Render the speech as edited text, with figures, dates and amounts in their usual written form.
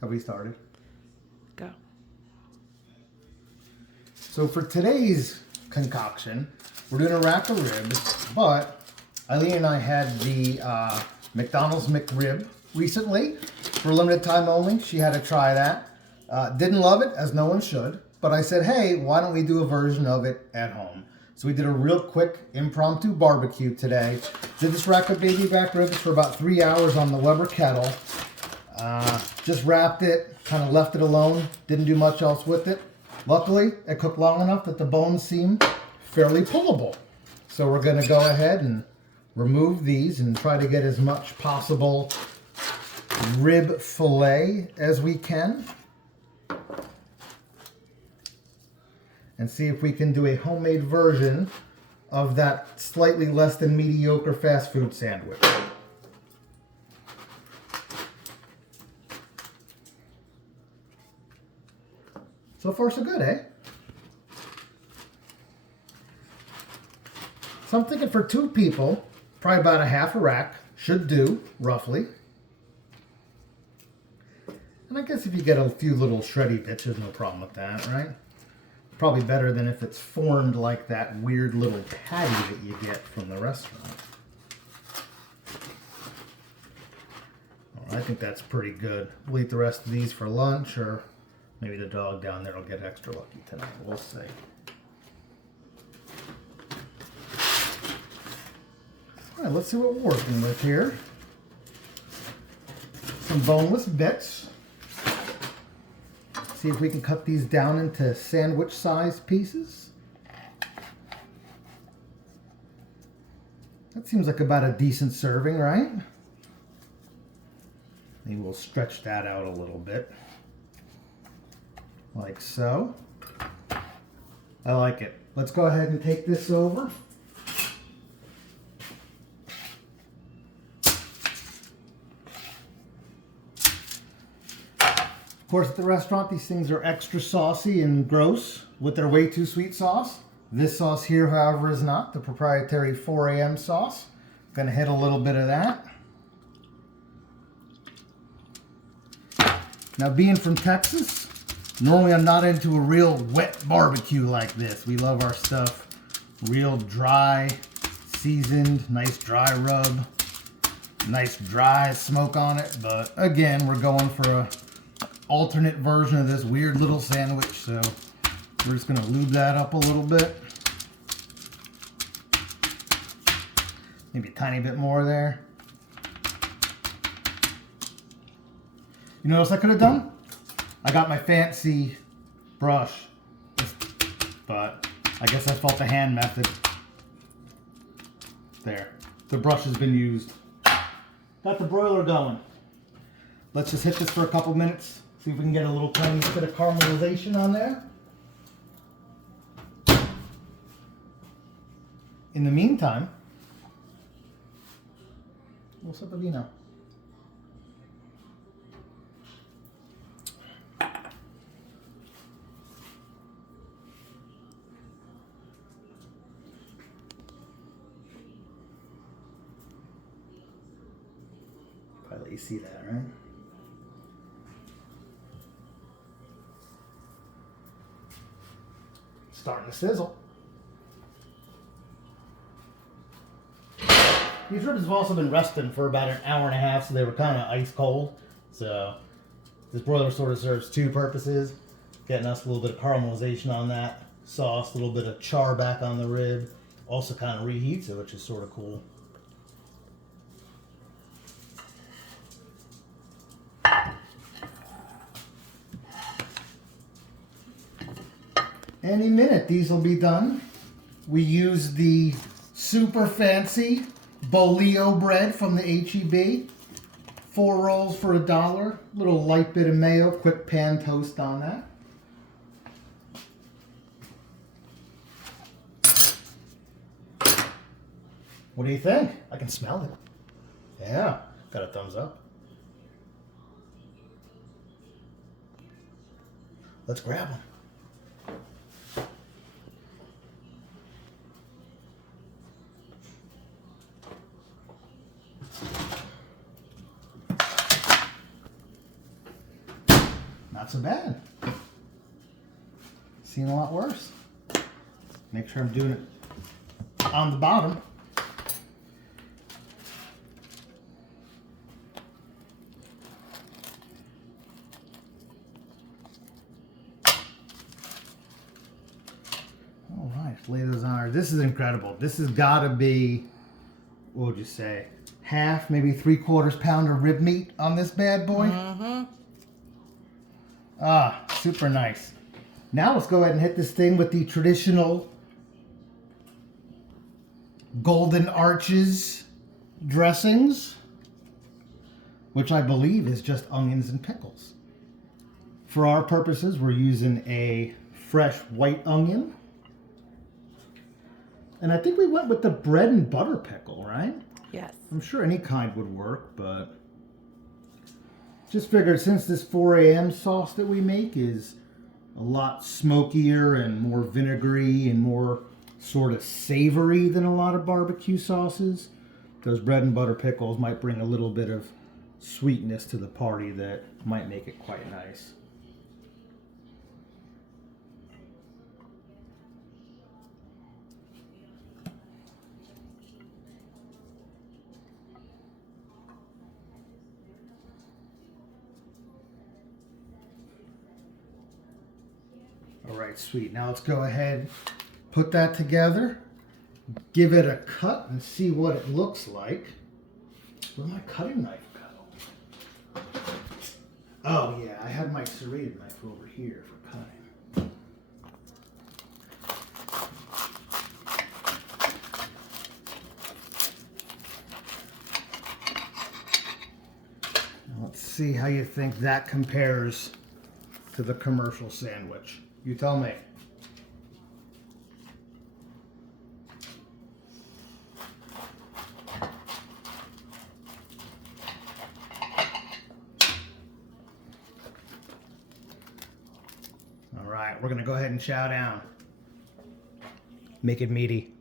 Have we started? Go. So for today's concoction, we're doing a rack of ribs, but Eileen and I had the McDonald's McRib recently for a limited time only. She had to try that. Didn't love it, as no one should, but I said, hey, why don't we do a version of it at home? So we did a real quick impromptu barbecue today. Did this rack of baby back ribs for about 3 hours on the Weber kettle. Just wrapped it, kind of left it alone, didn't do much else with it. Luckily, it cooked long enough that the bones seem fairly pullable. So we're going to go ahead and remove these and try to get as much possible rib fillet as we can. And see if we can do a homemade version of that slightly less than mediocre fast food sandwich. So far so good, eh? So I'm thinking for 2 people, probably about a half a rack should do, roughly. And I guess if you get a few little shreddy bits, there's no problem with that, right? Probably better than if it's formed like that weird little patty that you get from the restaurant. Well, I think that's pretty good. We'll eat the rest of these for lunch, or maybe the dog down there will get extra lucky tonight. We'll see. All right, let's see what we're working with here. Some boneless bits. See if we can cut these down into sandwich-sized pieces. That seems like about a decent serving, right? Maybe we'll stretch that out a little bit. Like so. I like it. Let's go ahead and take this over. Of course, at the restaurant, these things are extra saucy and gross with their way too sweet sauce. This sauce here, however, is not. The proprietary 4 a.m. sauce. Gonna hit a little bit of that. Now, being from Texas, normally I'm not into a real wet barbecue like this. We love our stuff real dry, seasoned, nice dry rub, nice dry smoke on it. But again, we're going for a alternate version of this weird little sandwich, so we're just going to lube that up a little bit. Maybe a tiny bit more there. You know what else I could have done? I got my fancy brush, but I guess I fault the hand method. There. The brush has been used. Got the broiler going. Let's just hit this for a couple minutes. See if we can get a little tiny bit of caramelization on there. In the meantime, we'll sip of vino. Probably let you see that, right? Starting to sizzle. These ribs have also been resting for about an hour and a half, so they were kind of ice cold. So this broiler sort of serves 2 purposes. Getting us a little bit of caramelization on that sauce, a little bit of char back on the rib. Also kind of reheats it, which is sort of cool. Any minute these will be done. We use the super fancy bolillo bread from the H-E-B. 4 rolls for $1. Little light bit of mayo, quick pan toast on that. What do you think? I can smell it. Yeah, got a thumbs up. Let's grab them. Not so bad. Seen a lot worse. Make sure I'm doing it on the bottom. All right, lay those on our. This is incredible. This has got to be, what would you say, half, maybe 3/4 pound of rib meat on this bad boy. Mm-hmm. Ah, super nice. Now let's go ahead and hit this thing with the traditional Golden Arches dressings, which I believe is just onions and pickles. For our purposes, we're using a fresh white onion. And I think we went with the bread and butter pickle, right? Yes. I'm sure any kind would work, but just figured since this 4 a.m. sauce that we make is a lot smokier and more vinegary and more sort of savory than a lot of barbecue sauces, those bread and butter pickles might bring a little bit of sweetness to the party that might make it quite nice. All right, sweet. Now let's go ahead, put that together, give it a cut and see what it looks like. Where'd my cutting knife go? Oh yeah, I had my serrated knife over here for cutting. Now let's see how you think that compares to the commercial sandwich. You tell me. All right, we're gonna go ahead and chow down. Make it meaty.